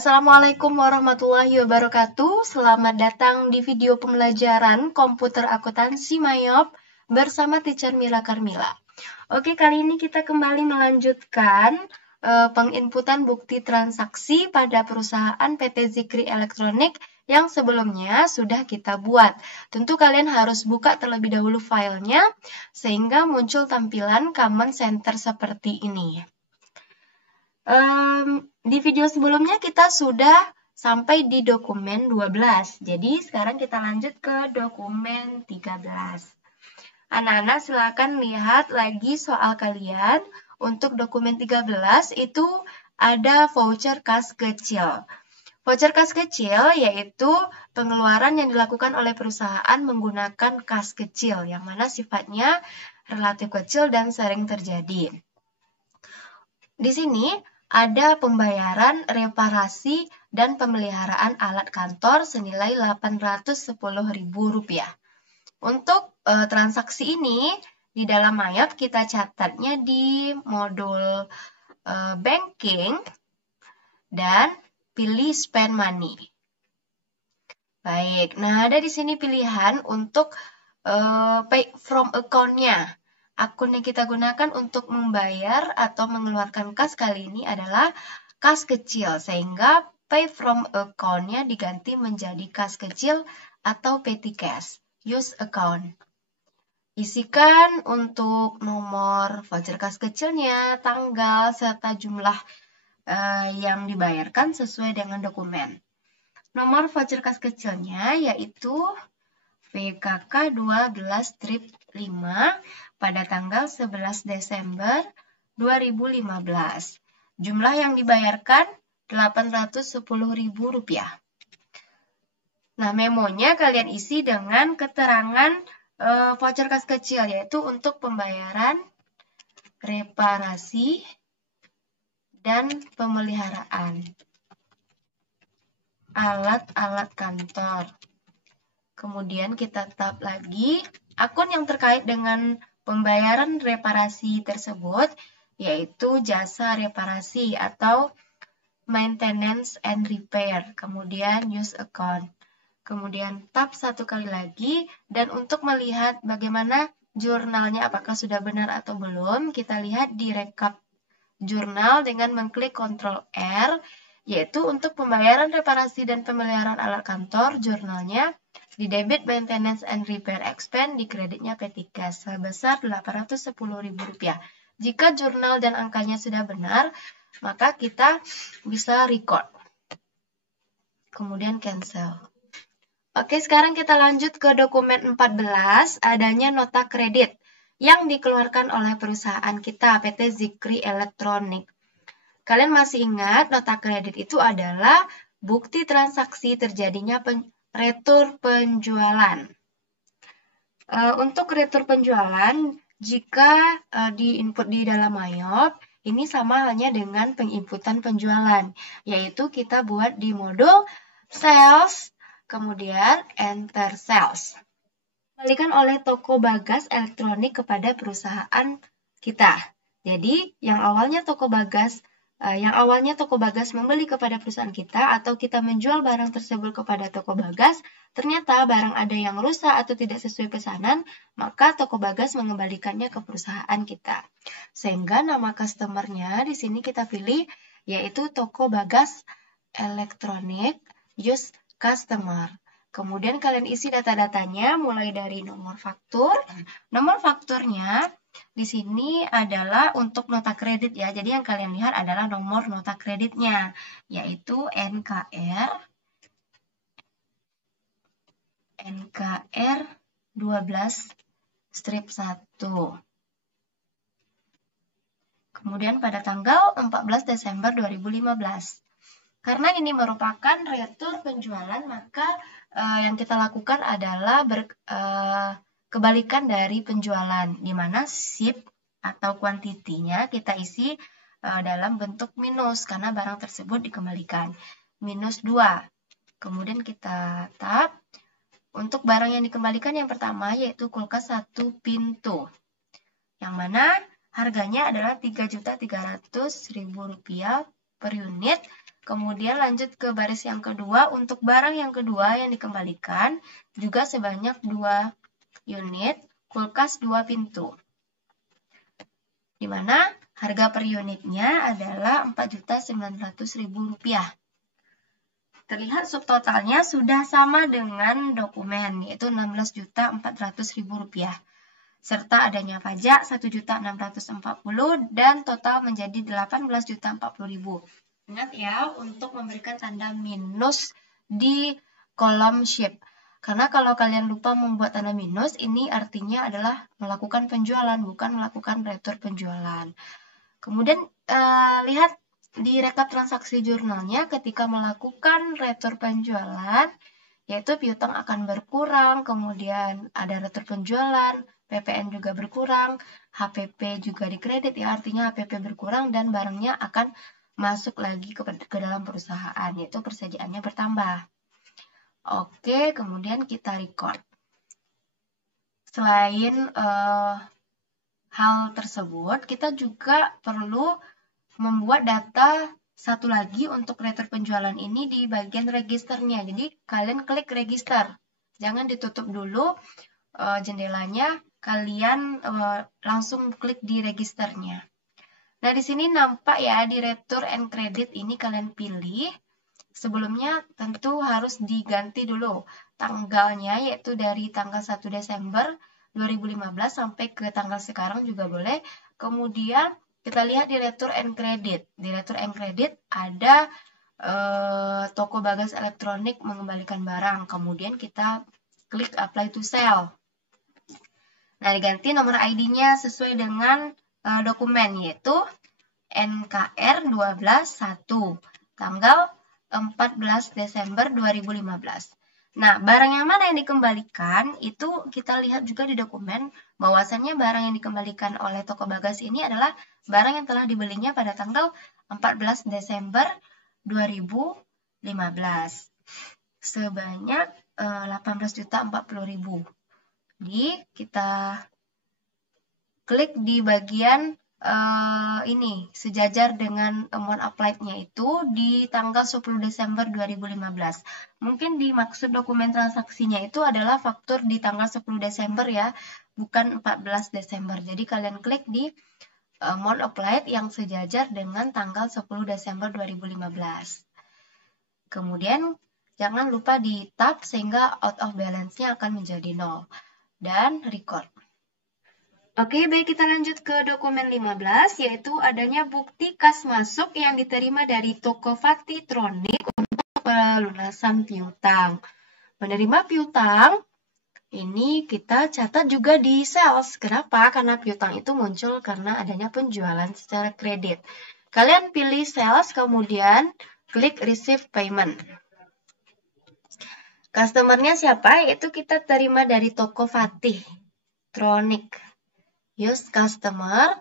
Assalamualaikum warahmatullahi wabarakatuh. Selamat datang di video pembelajaran komputer akuntansi Mayop bersama Teacher Mila Karmila. Oke, kali ini kita kembali melanjutkan penginputan bukti transaksi pada perusahaan PT Zikri Elektronik yang sebelumnya sudah kita buat. Tentu kalian harus buka terlebih dahulu filenya sehingga muncul tampilan Command Center seperti ini. Di video sebelumnya kita sudah sampai di dokumen 12. Jadi sekarang kita lanjut ke dokumen 13. Anak-anak silakan lihat lagi soal kalian. Untuk dokumen 13 itu ada voucher kas kecil. Voucher kas kecil yaitu pengeluaran yang dilakukan oleh perusahaan menggunakan kas kecil, yang mana sifatnya relatif kecil dan sering terjadi. Di sini ada pembayaran reparasi dan pemeliharaan alat kantor senilai Rp810.000. Untuk transaksi ini di dalam Mayop kita catatnya di modul banking dan pilih spend money. Baik, nah ada di sini pilihan untuk pay from account-nya. Akun yang kita gunakan untuk membayar atau mengeluarkan kas kali ini adalah kas kecil, sehingga pay from account-nya diganti menjadi kas kecil atau petty cash, use account. Isikan untuk nomor voucher kas kecilnya, tanggal, serta jumlah yang dibayarkan sesuai dengan dokumen. Nomor voucher kas kecilnya yaitu VKK 12-5 pada tanggal 11 Desember 2015. Jumlah yang dibayarkan Rp810.000. Nah, memonya kalian isi dengan keterangan voucher kas kecil, yaitu untuk pembayaran reparasi dan pemeliharaan alat-alat kantor. Kemudian kita tap lagi akun yang terkait dengan pembayaran reparasi tersebut, yaitu jasa reparasi atau maintenance and repair. Kemudian use account. Kemudian tap satu kali lagi, dan untuk melihat bagaimana jurnalnya apakah sudah benar atau belum, kita lihat di rekap jurnal dengan mengklik Ctrl R, yaitu untuk pembayaran reparasi dan pemeliharaan alat kantor, jurnalnya di debit maintenance and repair expense, di kreditnya petty cash sebesar Rp810.000. Jika jurnal dan angkanya sudah benar, maka kita bisa record. Kemudian cancel. Oke, sekarang kita lanjut ke dokumen 14, adanya nota kredit yang dikeluarkan oleh perusahaan kita, PT Zikri Elektronik. Kalian masih ingat nota kredit itu adalah bukti transaksi terjadinya retur penjualan. Untuk retur penjualan, jika diinput di dalam Mayop, ini sama halnya dengan penginputan penjualan, yaitu kita buat di modul sales, kemudian enter sales. Dikembalikan oleh toko Bagas Elektronik kepada perusahaan kita. Jadi, yang awalnya toko Bagas membeli kepada perusahaan kita atau kita menjual barang tersebut kepada toko Bagas, ternyata barang ada yang rusak atau tidak sesuai pesanan, maka toko Bagas mengembalikannya ke perusahaan kita. Sehingga nama customer-nya di sini kita pilih yaitu toko Bagas Elektronik use customer. Kemudian kalian isi data-datanya mulai dari nomor faktur. Nomor fakturnya di sini adalah untuk nota kredit ya. Jadi yang kalian lihat adalah nomor nota kreditnya, yaitu NKR 12-1. Kemudian pada tanggal 14 Desember 2015. Karena ini merupakan retur penjualan, maka yang kita lakukan adalah kebalikan dari penjualan, di mana ship atau kuantitinya kita isi dalam bentuk minus, karena barang tersebut dikembalikan. -2. Kemudian kita tap. Untuk barang yang dikembalikan yang pertama yaitu kulkas 1 pintu, yang mana harganya adalah Rp3.300.000 per unit Kemudian lanjut ke baris yang kedua, untuk barang yang kedua yang dikembalikan juga sebanyak 2 unit kulkas 2 pintu. Di mana harga per unitnya adalah Rp4.900.000. Terlihat subtotalnya sudah sama dengan dokumen, yaitu Rp16.400.000. Serta adanya pajak Rp1.640.000 dan total menjadi Rp18.040.000. Ingat ya, untuk memberikan tanda minus di kolom sheet. Karena kalau kalian lupa membuat tanda minus, ini artinya adalah melakukan penjualan, bukan melakukan retur penjualan. Kemudian lihat di rekap transaksi jurnalnya ketika melakukan retur penjualan, yaitu piutang akan berkurang, kemudian ada retur penjualan, PPN juga berkurang, HPP juga dikredit ya, artinya HPP berkurang dan barangnya akan masuk lagi ke dalam perusahaan, yaitu persediaannya bertambah. Oke, kemudian kita record. Selain hal tersebut, kita juga perlu membuat data satu lagi untuk retur penjualan ini di bagian registernya. Jadi, kalian klik register. Jangan ditutup dulu jendelanya, kalian langsung klik di registernya. Nah, di sini nampak ya, di retur and credit ini kalian pilih. Sebelumnya tentu harus diganti dulu tanggalnya, yaitu dari tanggal 1 Desember 2015 sampai ke tanggal sekarang juga boleh. Kemudian kita lihat di retur and credit. Di retur and credit ada toko Bagas Elektronik mengembalikan barang. Kemudian kita klik apply to sell. Nah, diganti nomor ID-nya sesuai dengan dokumen, yaitu NKR 121 tanggal 14 Desember 2015. Nah, barang yang mana yang dikembalikan itu kita lihat juga di dokumen bahwasannya barang yang dikembalikan oleh toko Bagas ini adalah barang yang telah dibelinya pada tanggal 14 Desember 2015 sebanyak 18.040.000. Jadi kita klik di bagian ini sejajar dengan amount applied-nya itu di tanggal 10 Desember 2015. Mungkin dimaksud dokumen transaksinya itu adalah faktur di tanggal 10 Desember ya, bukan 14 Desember. Jadi kalian klik di amount applied yang sejajar dengan tanggal 10 Desember 2015. Kemudian jangan lupa di tab sehingga out of balance-nya akan menjadi 0 dan record. Oke, baik, kita lanjut ke dokumen 15, yaitu adanya bukti kas masuk yang diterima dari toko Fatitronik untuk pelunasan piutang. Menerima piutang, ini kita catat juga di sales. Kenapa? Karena piutang itu muncul karena adanya penjualan secara kredit. Kalian pilih sales, kemudian klik receive payment. Customer-nya siapa? Yaitu kita terima dari toko Fatitronik. Use customer,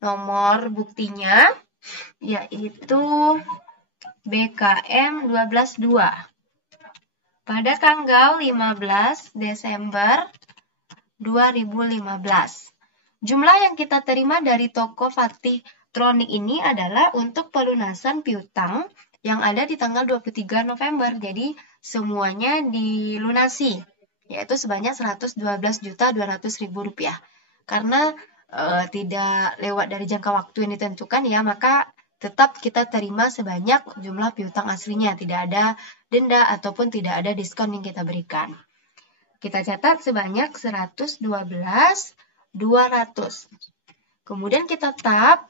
nomor buktinya yaitu BKM 122 pada tanggal 15 Desember 2015. Jumlah yang kita terima dari toko Fatitronik ini adalah untuk pelunasan piutang yang ada di tanggal 23 November. Jadi semuanya dilunasi, yaitu sebanyak Rp112.200.000. Karena tidak lewat dari jangka waktu yang ditentukan ya, maka tetap kita terima sebanyak jumlah piutang aslinya, tidak ada denda ataupun tidak ada diskon yang kita berikan. Kita catat sebanyak 112.200. Kemudian kita tab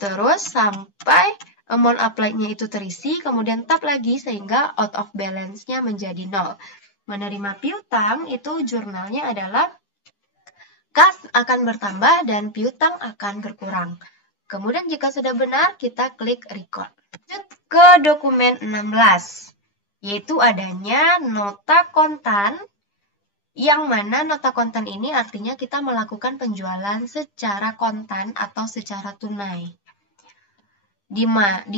terus sampai amount applied-nya itu terisi, kemudian tab lagi sehingga out of balance-nya menjadi 0. Menerima piutang itu jurnalnya adalah kas akan bertambah dan piutang akan berkurang. Kemudian jika sudah benar, kita klik record. Lanjut ke dokumen 16, yaitu adanya nota kontan, yang mana nota kontan ini artinya kita melakukan penjualan secara kontan atau secara tunai. Di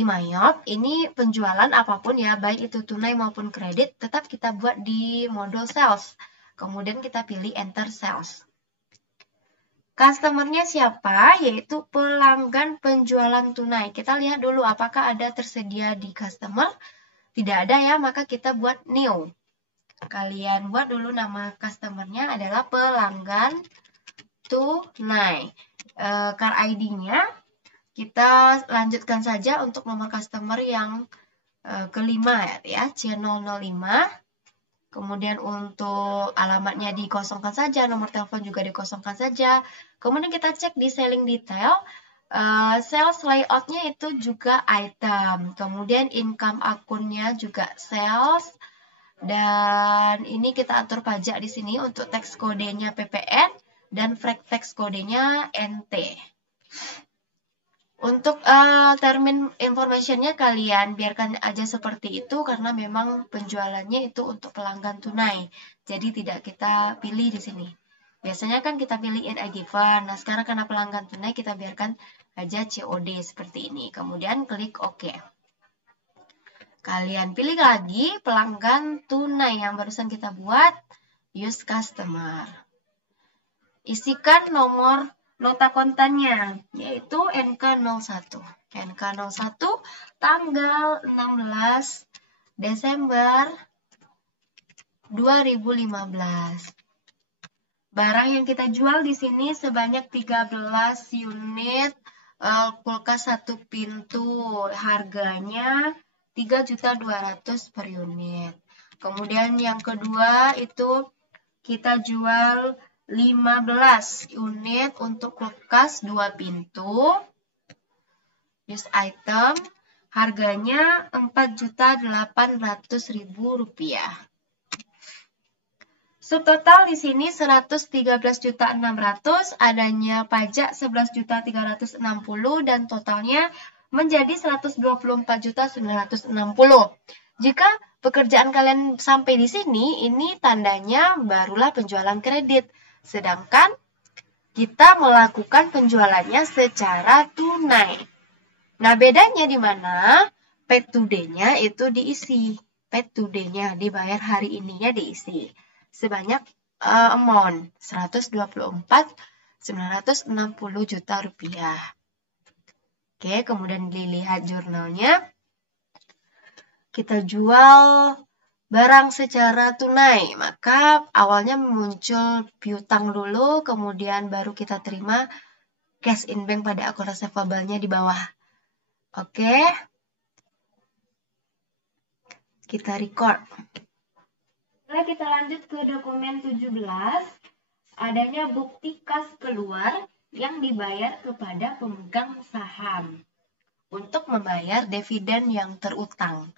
Mayop, ini penjualan apapun ya, baik itu tunai maupun kredit, tetap kita buat di modul sales. Kemudian kita pilih enter sales. Customer-nya siapa? Yaitu pelanggan penjualan tunai. Kita lihat dulu apakah ada tersedia di customer. Tidak ada ya, maka kita buat new. Kalian buat dulu nama customer-nya adalah pelanggan tunai. Card ID-nya kita lanjutkan saja untuk nomor customer yang kelima ya, C005. Kemudian untuk alamatnya dikosongkan saja, nomor telepon juga dikosongkan saja. Kemudian kita cek di selling detail, sales layout-nya itu juga item. Kemudian income akunnya juga sales. Dan ini kita atur pajak di sini untuk tax kodenya PPN dan flag tax kodenya NT. Untuk termin information-nya kalian biarkan aja seperti itu karena memang penjualannya itu untuk pelanggan tunai. Jadi tidak kita pilih di sini. Biasanya kan kita pilih in a given. Nah, sekarang karena pelanggan tunai kita biarkan aja COD seperti ini. Kemudian klik OK. Kalian pilih lagi pelanggan tunai yang barusan kita buat, use customer. Isikan nomor nota kontannya, yaitu NK01. NK01 tanggal 16 Desember 2015. Barang yang kita jual di sini sebanyak 13 unit kulkas 1 pintu. Harganya 3.200.000 per unit. Kemudian yang kedua itu kita jual 15 unit untuk kulkas 2 pintu. Use item. Harganya Rp4.800.000. Subtotal di sini 113.600, adanya pajak 11.360 dan totalnya menjadi 124.960. Jika pekerjaan kalian sampai di sini, ini tandanya barulah penjualan kredit. Sedangkan kita melakukan penjualannya secara tunai. Nah, bedanya di mana? Paid today-nya itu diisi. Paid today-nya dibayar hari ininya diisi. Sebanyak amount 124.960 juta rupiah. Oke, kemudian dilihat jurnalnya. Kita jual barang secara tunai, maka awalnya muncul piutang dulu, kemudian baru kita terima cash in bank pada akun receivable-nya di bawah. Oke, kita record. Setelah kita lanjut ke dokumen 17, adanya bukti kas keluar yang dibayar kepada pemegang saham untuk membayar dividen yang terutang.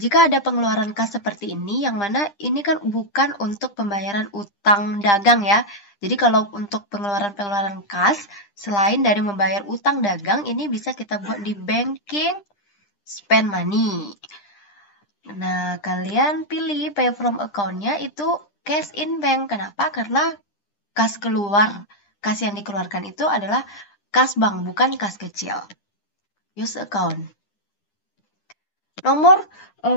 Jika ada pengeluaran kas seperti ini, yang mana ini kan bukan untuk pembayaran utang dagang ya. Jadi kalau untuk pengeluaran-pengeluaran kas, selain dari membayar utang dagang, ini bisa kita buat di banking spend money. Nah, kalian pilih pay from account-nya itu cash in bank. Kenapa? Karena kas keluar, kas yang dikeluarkan itu adalah kas bank, bukan kas kecil. Use account. Nomor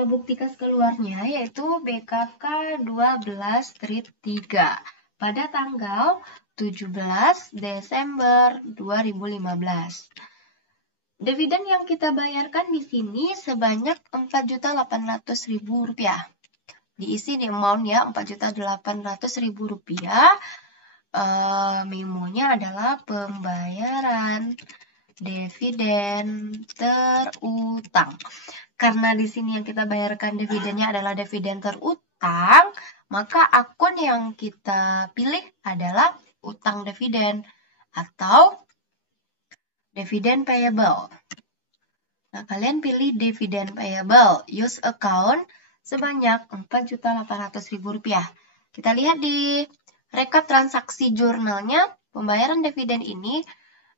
bukti kas keluarnya yaitu BKK 12-3 pada tanggal 17 Desember 2015. Dividen yang kita bayarkan di sini sebanyak Rp4.800.000. Diisi di amount ya, Rp4.800.000. Memonya adalah pembayaran dividen terutang. Karena di sini yang kita bayarkan dividennya adalah dividen terutang, maka akun yang kita pilih adalah utang dividen atau dividen payable. Nah, kalian pilih dividen payable, use account sebanyak Rp4.800.000. Kita lihat di rekap transaksi jurnalnya, pembayaran dividen ini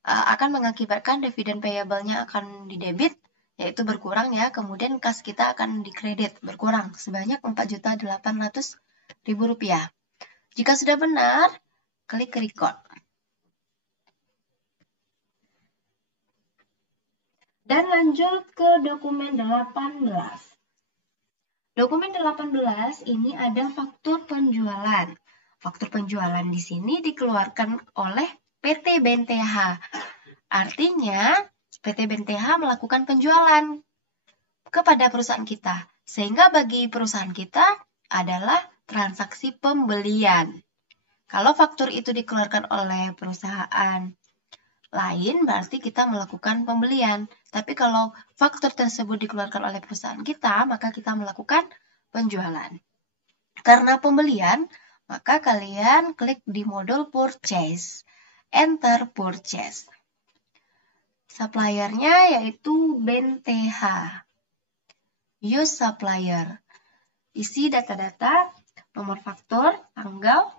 akan mengakibatkan dividen payable-nya akan didebit, yaitu berkurang ya, kemudian kas kita akan dikredit, berkurang sebanyak Rp4.800.000. Jika sudah benar, klik record. Dan lanjut ke dokumen 18. Dokumen 18 ini ada faktur penjualan. Faktur penjualan di sini dikeluarkan oleh PT BNTH. Artinya, PT BNTH melakukan penjualan kepada perusahaan kita. Sehingga bagi perusahaan kita adalah transaksi pembelian. Kalau faktur itu dikeluarkan oleh perusahaan lain, berarti kita melakukan pembelian. Tapi kalau faktur tersebut dikeluarkan oleh perusahaan kita, maka kita melakukan penjualan. Karena pembelian, maka kalian klik di modul purchase. Enter purchase. Suppliernya yaitu BNTH. Use supplier. Isi data-data, nomor faktur, tanggal,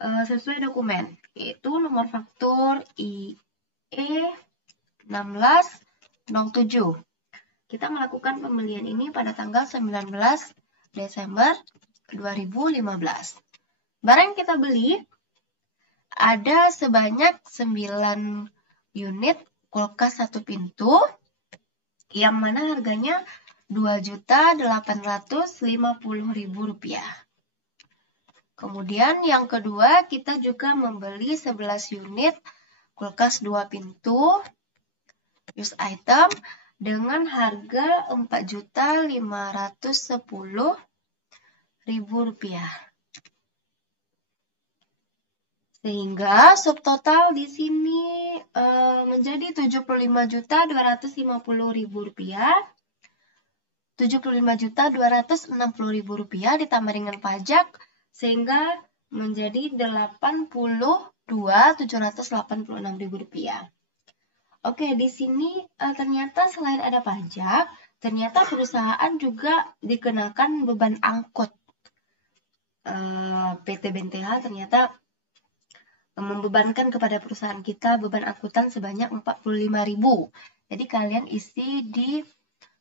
sesuai dokumen, yaitu nomor faktur IE 1607. Kita melakukan pembelian ini pada tanggal 19 Desember 2015. Barang yang kita beli ada sebanyak 9 unit kulkas 1 pintu, yang mana harganya Rp2.850.000. Kemudian yang kedua, kita juga membeli 11 unit kulkas 2 pintu use item dengan harga Rp4.510.000. Sehingga subtotal di sini menjadi Rp75.250.000. Rp75.260.000 ditambah dengan pajak, sehingga menjadi Rp82.786.000. Oke, di sini ternyata selain ada pajak, ternyata perusahaan juga dikenakan beban angkut. PT BNTH ternyata membebankan kepada perusahaan kita beban angkutan sebanyak Rp45.000. Jadi kalian isi di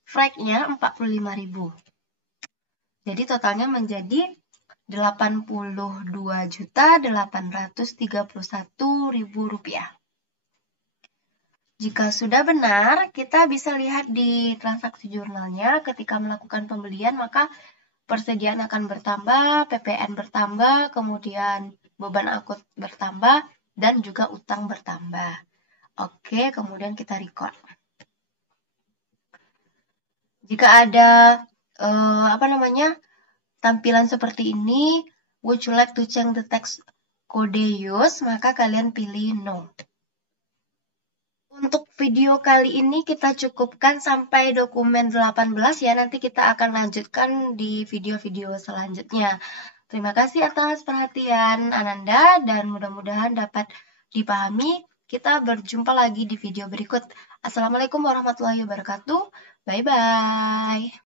frag-nya Rp45.000. Jadi totalnya menjadi Rp82.831.000. Jika sudah benar, kita bisa lihat di transaksi jurnalnya ketika melakukan pembelian, maka persediaan akan bertambah, PPN bertambah, kemudian beban angkut bertambah, dan juga utang bertambah. Oke, kemudian kita record. Jika ada tampilan seperti ini, would you like to change the text code use, maka kalian pilih no. Untuk video kali ini kita cukupkan sampai dokumen 18 ya, nanti kita akan lanjutkan di video-video selanjutnya. Terima kasih atas perhatian Ananda dan mudah-mudahan dapat dipahami. Kita berjumpa lagi di video berikut. Assalamualaikum warahmatullahi wabarakatuh. Bye-bye.